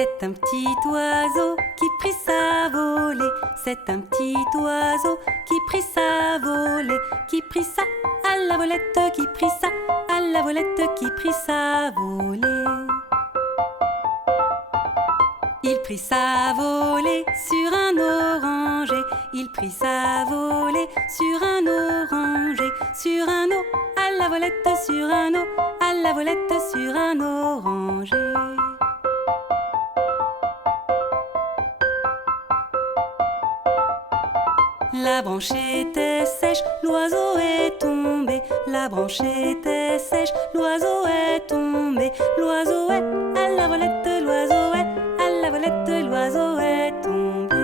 C'est un petit oiseau qui prit sa volée. C'est un petit oiseau qui prit sa volée. Qui prit ça à la volette, qui prit ça à la volette, qui prit sa volée. Il prit sa volée sur un oranger. Il prit sa volée sur un oranger. Sur un eau à la volette, sur un eau à la volette, sur un oranger. La branche était sèche, l'oiseau est tombé. La branche était sèche, l'oiseau est tombé. L'oiseau est à la volette, l'oiseau est à la volette, l'oiseau est tombé.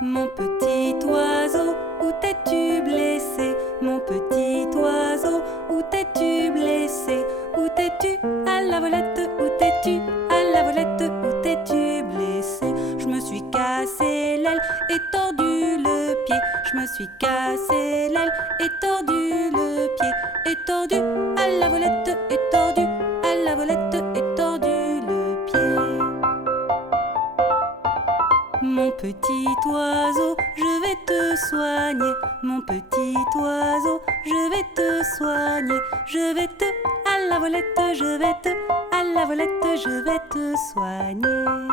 Mon petit oiseau, où t'es-tu blessé? Mon petit oiseau, où t'es-tu blessé? Où t'es-tu à la volette? Où t'es-tu à la volette? Où t'es-tu blessé? Je me suis cassé l'aile et tordu le pied. Je me suis cassé l'aile et tordu le pied. Et tordu à la volette, et tordu à la volette, et tordu le pied. Mon petit oiseau, je vais te soigner. Mon petit oiseau, je vais te soigner. Je vais te à la volette, je vais te à la volette, je vais te soigner.